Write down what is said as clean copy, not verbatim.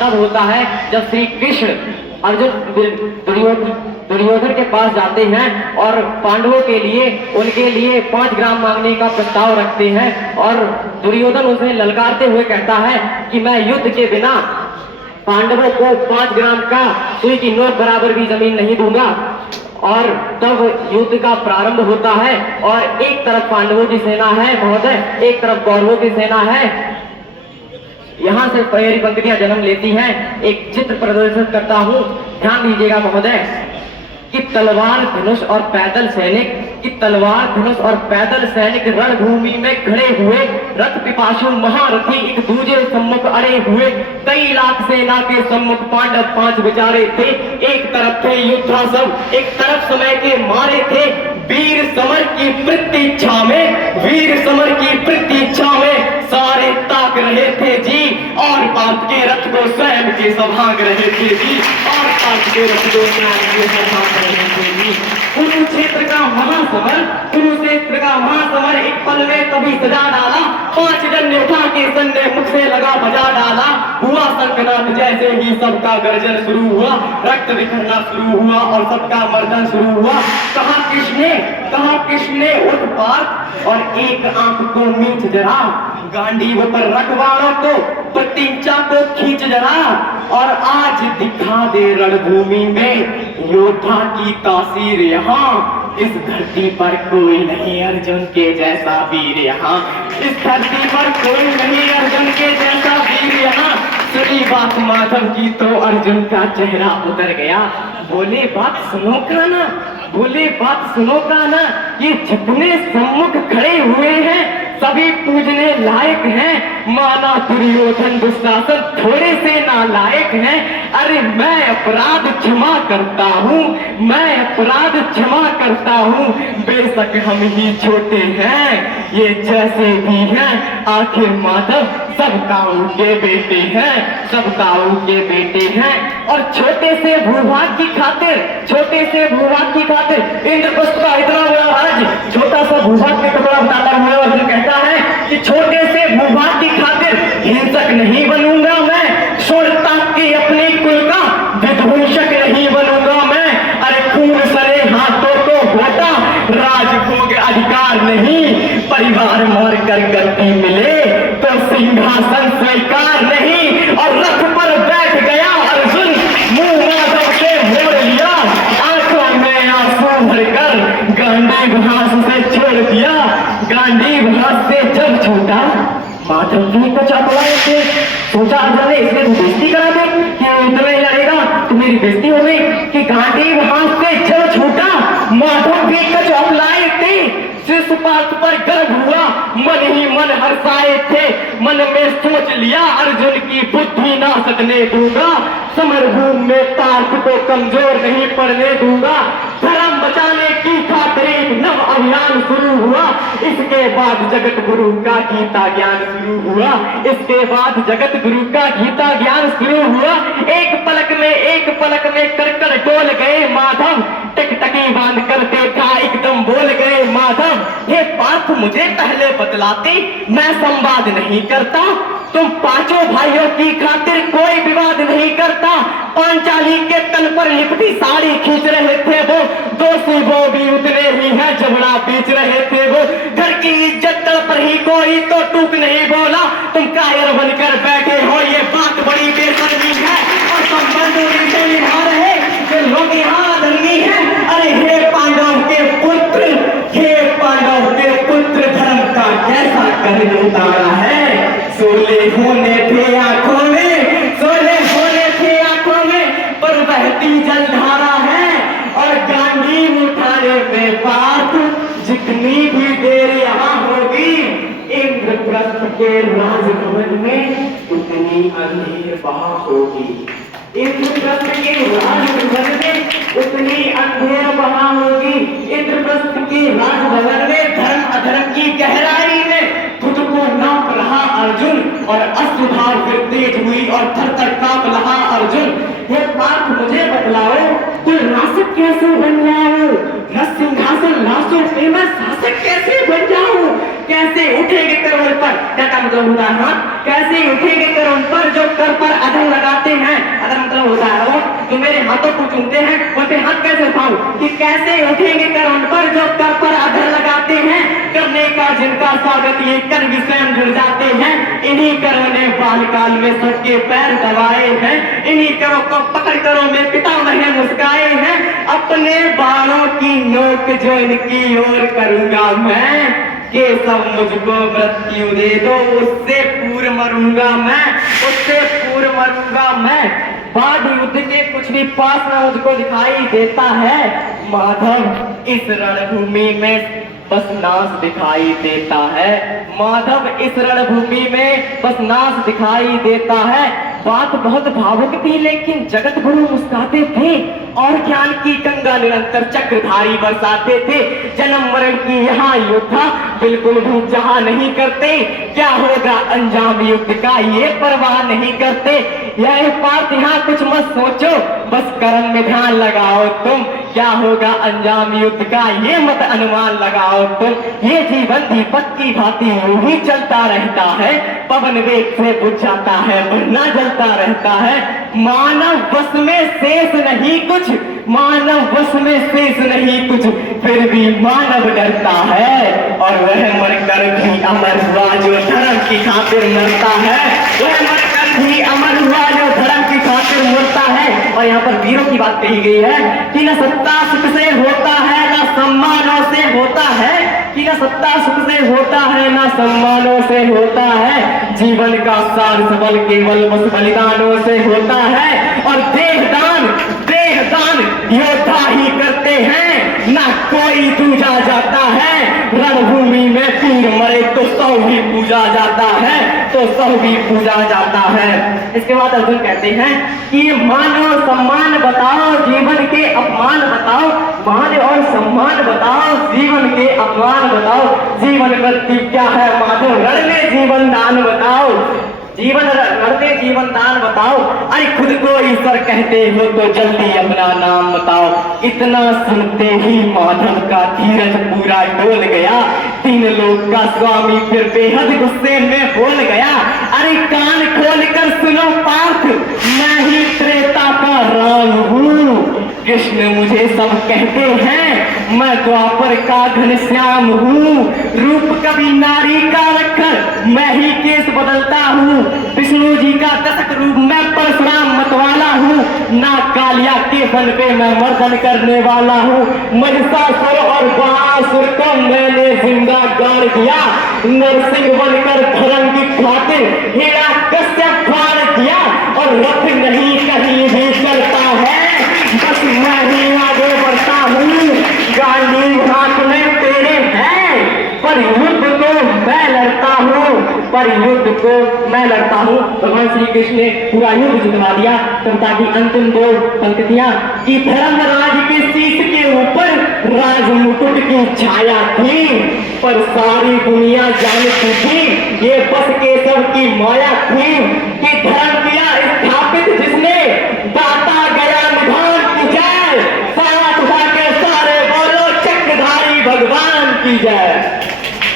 तब होता है जब श्री कृष्ण अर्जुन दुर्योधन के पास जाते हैं और पांडवों के लिए उनके लिए 5 ग्राम मांगने का प्रस्ताव रखते हैं और दुर्योधन उसे ललकारते हुए कहता है कि मैं युद्ध के बिना पांडवों को 5 ग्राम का सुई की नोक बराबर भी जमीन नहीं दूंगा। और तब युद्ध का प्रारंभ होता है और एक तरफ पांडवों की सेना है महोदय, एक तरफ कौरवों की सेना है। यहाँ से पहली पंक्तियां जन्म लेती हैं। एक चित्र प्रदर्शित करता हूँ, ध्यान दीजिएगा महोदय कि तलवार धनुष और पैदल सैनिक कि तलवार धनुष और पैदल सैनिक रणभूमि में खड़े हुए, रथ पिपासु महारथी एक दूजे सम्मुख अड़े हुए, कई लाख सेना के सम्मुख पांडव 5 विचारे थे। एक तरफ थे योद्धा सब, एक तरफ समय के मारे थे। वीर समर की प्रतीक्षा में, वीर समर की प्रतीक्षा में सारे ताक रहे थे जी, और बाप के रथ को स्वयं के सभाग रहे थे जी, और बाप के रथ को स्वयं के सभाग रहे थे जी। कुरुक्षेत्र का महासमर, कुरुक्षेत्र का महासमर एक पल में कभी सजा डाला। 5 जन योद्धा के सन्ने मुख से लगा बजा डाला। हुआ शंखनाद जैसे ही सबका गर्जन शुरू हुआ, रक्त बिखरना शुरू हुआ और सबका मर्दन शुरू हुआ। कहा किसने उत्पात और एक आंख को मीच जरा, गांडीव पर रखवालों को प्रतीक्षा को खींच जरा, और आज दिखा दे रणभूमि में योद्धा की तासीर। यहाँ इस धरती पर कोई नहीं अर्जुन के जैसा वीर, यहाँ इस धरती पर कोई नहीं अर्जुन के जैसा वीर। यहाँ सुनी बात माधव की तो अर्जुन का चेहरा उतर गया। बोले बात सुनो काना, बोले बात सुनो काना, ये जितने सम्मुख खड़े हुए हैं सभी पूजने लायक हैं। माना दुर्योधन दुशासन थोड़े से नालायक हैं। अरे मैं अपराध क्षमा करता हूँ, मैं अपराध क्षमा करता हूँ। बेशक हम ही छोटे हैं, ये जैसे भी हैं आखिर माधव सब काऊ के बेटे हैं, सब काऊ के बेटे हैं। और छोटे से भूभाग की खातिर, छोटे से भूभाग की खातिर इंद्रप्रस्थ का इतना बड़ा राज्य छोटा सा भूभाग में टुकड़ा बताता हुआ अर्जुन कहता है कि छोटे से भूभाग की खातिर हिंसक नहीं बनूंगा मैं, शूरता की अपने कुल का विध्वंसक नहीं बनूंगा मैं। अरे खून सरे हाथों को घोटा, राजभोग अधिकार नहीं, परिवार मार कर गद्दी मिले तो सिंहासन स्वीकार नहीं। और रथ पर बैठ गया अर्जुन, मुंह माधव से मोड़ लिया, आंखों में आंसू भरकर गांडीव हाथ से छोड़ दिया। गांडीव हाथ से जब छूटा माधव की कचापड़ाए थे। सोचा अर्जुन ने इसमें तो बेइज्जती करा दे कि इतना ही लड़ेगा तो मेरी बेइज्जती हो गई कि गांडीव हाथ से जब छूटा माधव भी कचापड़ाए थे। शिशुपाल पर गर्व हुआ, मन ही मन हर्षाए थे। मन में सोच लिया अर्जुन की बुद्धि ना सकने दूंगा, समरभूमि में तार्क को कमजोर नहीं पड़ने दूंगा। धर्म बचाने की खातिर एक नव अभियान शुरू हुआ। इसके बाद जगत गुरु का गीता ज्ञान शुरू हुआ, इसके बाद जगत गुरु का गीता ज्ञान शुरू हुआ। एक पलक में कर डोल गए माधव, टकटकी बांध कर देखा एकदम बोल गए माधव। हे पार्थ मुझे पहले बतलाते, मैं संवाद नहीं करता। तुम 5 भाइयों की खातिर कोई विवाद नहीं करता। पांचाली के तन पर लिपटी साड़ी खींच रहे थे वो, दोषी वो भी उतने ही है जबड़ा बेच रहे थे वो। घर की इज्जत पर ही कोई तो टूक नहीं बोला, तुम कायर बनकर बैठे हो, ये बात बड़ी बेशर्मी है। और संबंधों से निभा रहे जो लोग यहाँ धर्मी है। अरे हे पांडव के पुत्र, हे पांडव के पुत्र, धर्म का कैसा कर उतारा है। सोले होने थे आंखों में, सोले होने थे आंखों में, पर बहती जलधारा है। और गांडीव उठाने में बात जितनी भी देर यहाँ होगी, इंद्रप्रस्थ के राजभवन में उतनी अंधेर वहां होगी। इंद्रप्रस्थ के राजभवन में उतनी अंधेर वहां होगी। इंद्रप्रस्थ के राजभवन में धर्म अधर्म की गहराई में खुद को नाप रहा अर्जुन, और अश्रुधार फिर तेज हुई और थर-थर कांप रहा अर्जुन। ये बात मुझे बतलाओ, कोई रासक कैसे बन जाऊं, न सिंहासन लाशों पे मैं शासक कैसे बन जाऊं। कैसे उठेंगे करोड़ पर, क्या मतलब होता है, कैसे उठेंगे करोड़ पर जो कर पर अधर लगाते हाथों को चूमते हैं, उन पे हाथ कैसे उठाऊं कि कैसे उठेंगे कर उन पर जो कर पर अधर लगाते हैं। करने का जिनका स्वागत ये कर भी स्वयं जुड़ जाते हैं। इन्हीं करों ने बालकाल में सबके पैर दबाए हैं, इन्हीं करों को पकड़ करों में पितामह मुस्काए हैं। अपने बालों की नोक जो इनकी ओर करूंगा मैं, कि सब मुझको मृत्यु दे दो, उससे पूर्व मरूंगा मैं, उससे पूर्व मरूंगा मैं। बाद युद्ध के कुछ भी पास न मुझको दिखाई देता है। माधव इस रणभूमि में बस नाश दिखाई देता है। माधव इस रणभूमि में बस नाश दिखाई देता है। बात बहुत भावुक थी लेकिन जगत गुरु मुस्कुराते थे और ज्ञान की गंगा निरंतर चक्रधारी बरसाते थे। जन्म मरण की यहाँ योद्धा बिल्कुल भी चाह नहीं करते, क्या होगा अंजाम युद्ध का ये परवाह नहीं करते। यह बात यहाँ कुछ मत सोचो, बस कर्म में ध्यान लगाओ तुम, क्या होगा अंजाम युद्ध का ये मत अनुमान लगाओ तुम। ये जीवन दीपक की भांति यूं ही चलता रहता है, पवन वेग से बुझ जाता है वरना जलता रहता है। मानव बस में शेष नहीं कुछ, मानव बस में शेष नहीं कुछ, फिर भी मानव डरता है और वह मरकर भी अमर हुआ जो धर्म की खातिर मरता है। वह मरकर भी अमर हुआ जो धर्म की खातिर मरता है। और यहाँ पर वीरों की बात कही गई है कि न सत्ता सुख से होता है न सम्मानों से होता है, कि न सत्ता सुख से होता है न सम्मानों से होता है। जीवन का सार सबल केवल बस बलिदानों से होता है। और देहदान योद्धा ही करते हैं, ना कोई दूजा जाता है। रणभूमि में तीर मरे तो सौ भी पूजा जाता है, तो सौ भी पूजा जाता है। इसके बाद अर्जुन कहते हैं कि मानो सम्मान बताओ, जीवन के अपमान बताओ, मान और सम्मान बताओ, जीवन के अपमान बताओ। जीवन मृत्यु क्या है माधव, रण में जीवन दान बताओ, जीवन लड़ते जीवन दान बताओ। अरे खुद को ईश्वर कहते हो तो जल्दी अपना नाम बताओ। इतना सुनते ही माधव का धीरज पूरा डोल गया, तीन लोक का स्वामी फिर बेहद गुस्से में बोल गया। अरे कान खोल कर सुनो पार्थ, मैं ही त्रेता का राम हूँ। कृष्ण मुझे सब कहते हैं, मैं द्वापर का घनश्याम हूँ। रूप कभी नारी का रखकर मैं ही केस बदलता हूँ। विष्णु जी का दशक रूप मैं परशुराम मतवाला हूँ। ना कालिया के बन पे मैं मर्दन करने वाला हूँ। महिषासुर और बकासुर को मैंने जिंदा गाड़ दिया। नरसिंह बनकर धर्म की खातिर हिरण्यकश्यप फाड़ दिया। और रथ नहीं कहीं भी चलता है, बस मैं ही आगे बढ़ता हूँ। गांधी हाथ में तेरे है, पर युद्ध को मैं लड़ता हूँ, पर युद्ध को मैं लड़ता हूँ। भगवान श्री कृष्ण ने पूरा युद्ध जितवा दिया। कविता की अंतिम दो पंक्तियां कि धर्मराज के शीश के ऊपर राज मुकुट की छाया थी, पर सारी दुनिया जानती थी ये बस केशव की माया थी। कि